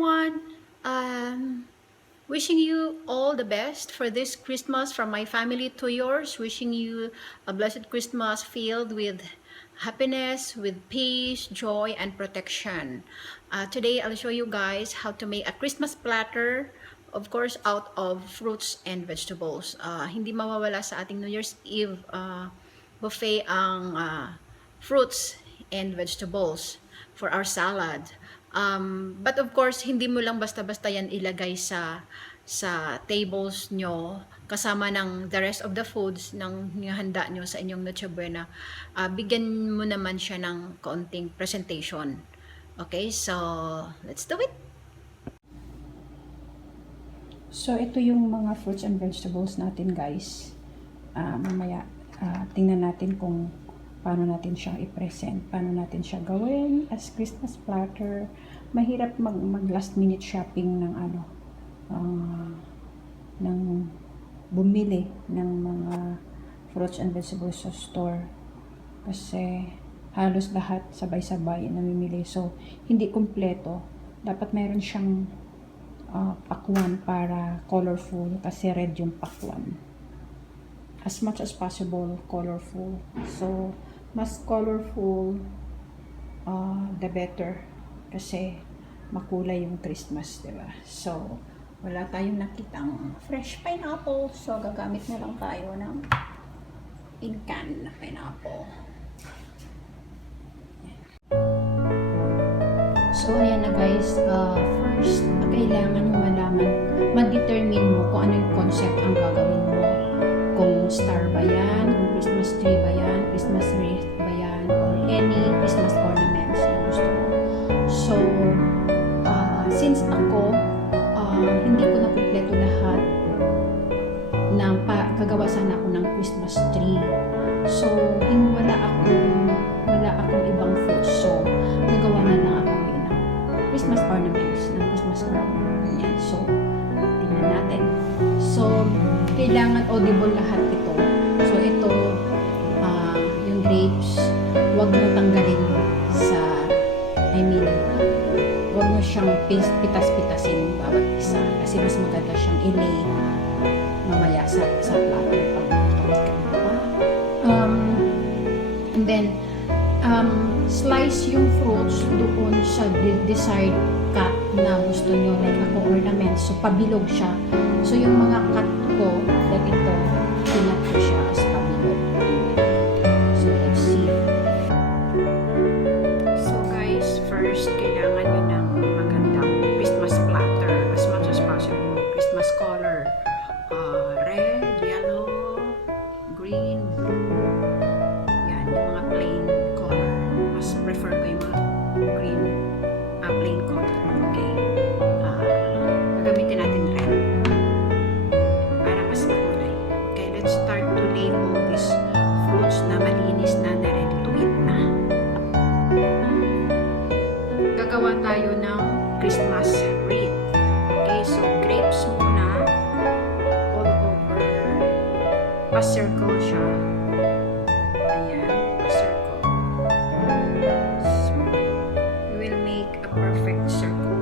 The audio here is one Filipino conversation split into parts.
everyone. Wishing you all the best for this Christmas from my family to yours. Wishing you a blessed Christmas filled with happiness, with peace, joy, and protection. Today, I'll show you guys how to make a Christmas platter, of course, out of fruits and vegetables. Hindi mawawala sa ating New Year's Eve buffet ang fruits and vegetables for our salad. But of course, hindi mo lang basta-basta yan ilagay sa tables nyo kasama ng the rest of the foods ng handa nyo sa inyong Noche Buena. Bigyan mo naman siya ng kaunting presentation. Okay, so let's do it! So, ito yung mga fruits and vegetables natin, guys. Mamaya, tingnan natin kung paano natin siyang i-present, paano natin siya gawin as Christmas platter. Mahirap mag last minute shopping ng ng bumili ng mga fruits and vegetables sa store kasi halos lahat sabay-sabay namimili, so hindi kumpleto. Dapat meron siyang pakwan para colorful kasi red yung pakwan. As much as possible colorful, so mas colorful the better kasi makulay yung Christmas, diba? So wala tayong nakitang fresh pineapple, so gagamit na lang tayo ng in-can na pineapple. So ayan na guys, first kailangan mo malaman, ma-determine mo kung ano yung concept ang gagawin mo. Kung star ba yan, kung Christmas tree ba yan, Christmas wreath ba yan, or any Christmas ornaments na gusto mo. So, since ako, hindi ko na kumpleto lahat na gagawa sana ako ng Christmas tree. So, wala akong ibang fruits. So, nagawa na lang ako ngayon ng Christmas ornaments, ng Christmas crown. Ganyan. So, tingnan natin. So, kailangan audible lahat ito. So, ito, yung grapes, huwag mo tanggalin huwag mo siyang pitas-pitasin bawat isa. Kasi mas maganda siyang ilay mamaya sa platter pag nakakawit ka pa. And then, slice yung fruits doon sa desired cut na gusto nyo, like ako ornament. So, pabilog siya. So, yung mga cut ko, like ito, pinat ko siya as pabilog. So, let's see. So, guys, first, kailangan nyo ng magandang Christmas platter. As much as possible. Christmas color. Red, yellow, green, blue. Yan, yung mga plain color. Mas prefer ko yung mga green, plain color. Okay. Gagamitin natin red para mas makulay. Okay, let's start to label these fruits na malinis na ready to eat na. Gagawa tayo ng Christmas wreath. Okay, so grapes muna all over. Pa-circle siya. Ayan, pa-circle. So, we will make a perfect circle.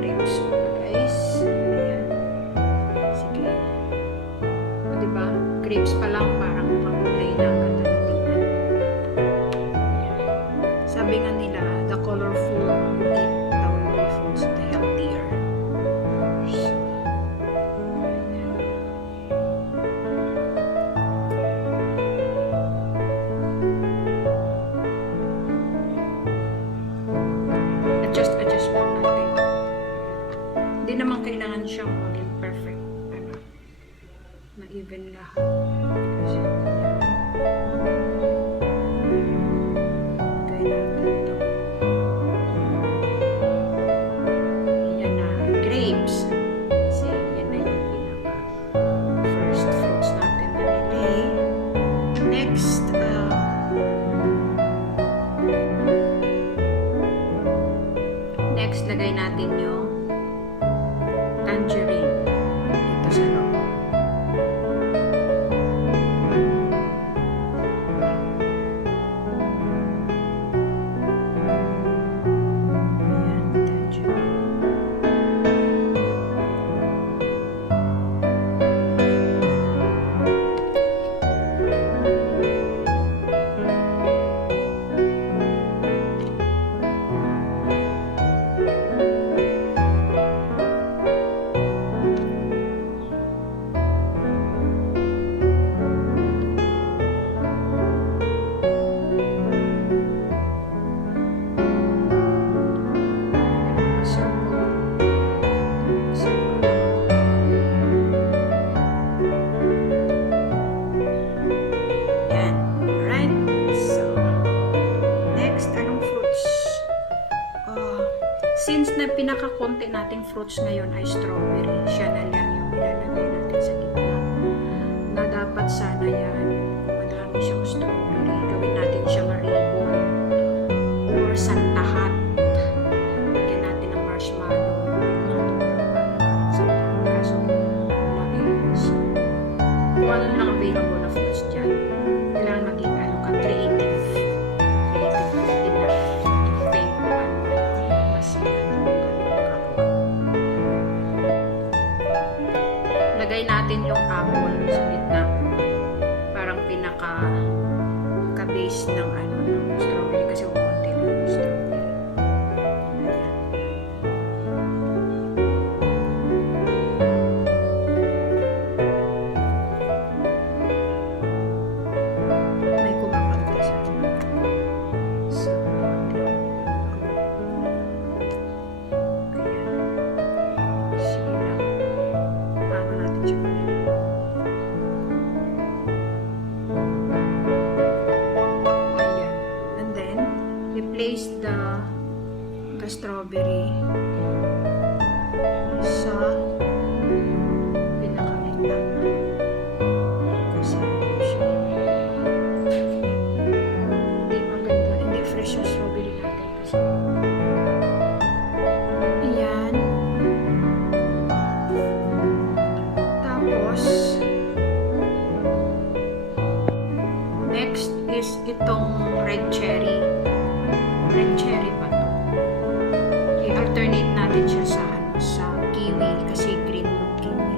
Grapes muna, guys. Ayan. Sige. O, diba? Grapes pa lang parang makulay na ang ganda ng tingnan. Ayan. Sabi nga nila, the colorful you eat the more foods, the healthier. So, adjust po natin. Hindi naman kailangan siyang maging perfect. Na even lahat. Kasi, gawin natin ito. Yan na, grapes. Kasi yan na yung pinaka first fruits natin na nilay. Next, lagay natin yung tangerine dito sa loob. nating fruits ngayon ay strawberry. Siya na lang yung ilalagay natin sa gitna. Na dapat sana yan, madami siyang strawberry. Gawin natin siyang ribbon or santahat. Lagyan natin ng marshmallow. Kaso, wala eh. So, kung ano lang available na fruits dyan, kailangan maging creative. Lagay natin yung apple sa gitna. Parang pinaka-base ng ng strawberry kasi konti lang yung strawberry. May kumapagod sa place the strawberry sa pinakagitna kasi siya hindi maganda, hindi fresh yung strawberry natin kasi ayan. Tapos next is itong red cherry pa to. I-alternate natin siya sa kiwi kasi green yung kiwi.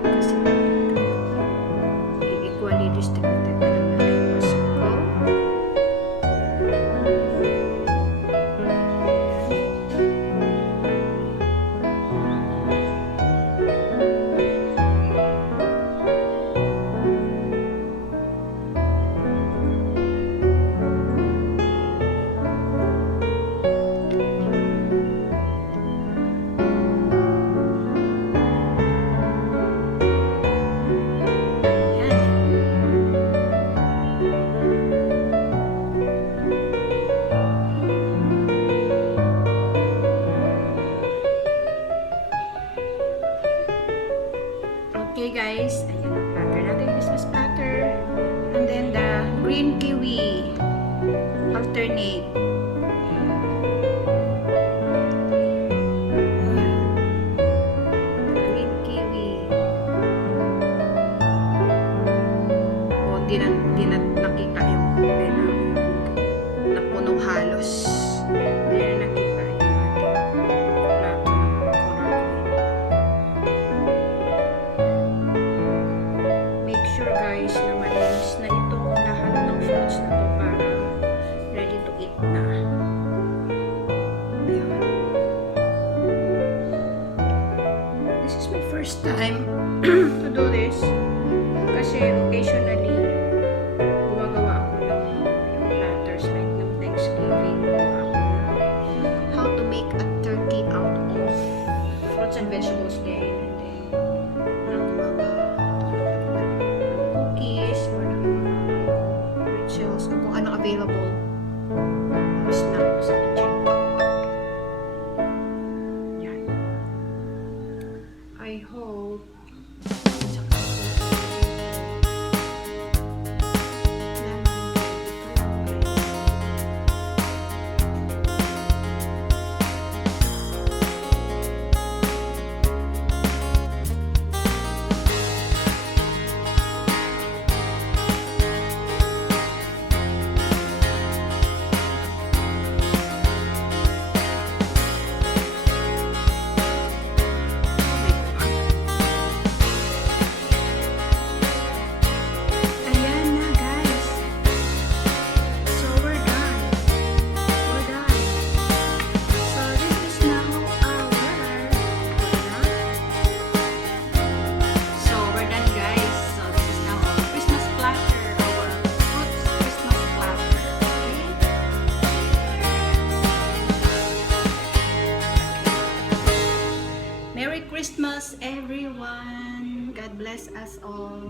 Kasi equally distributed na lang natin masukol. Okay guys, ayan ang platter natin, Christmas platter. And then the green kiwi, alternate. Ayan. The green kiwi. O, di na nakita yung napuno halos. Di na nakita yung ating plato ng color green. Sure guys na malinis na itong lahat ng fruits na to para ready to eat na. Ayan. This is my first time to do this kasi occasionally gumagawa ako ng yung platters like ng Thanksgiving. How to make a turkey out of fruits and vegetables din. Kung ano available snack sa kitchen. Yan. I hope Merry Christmas everyone. God bless us all.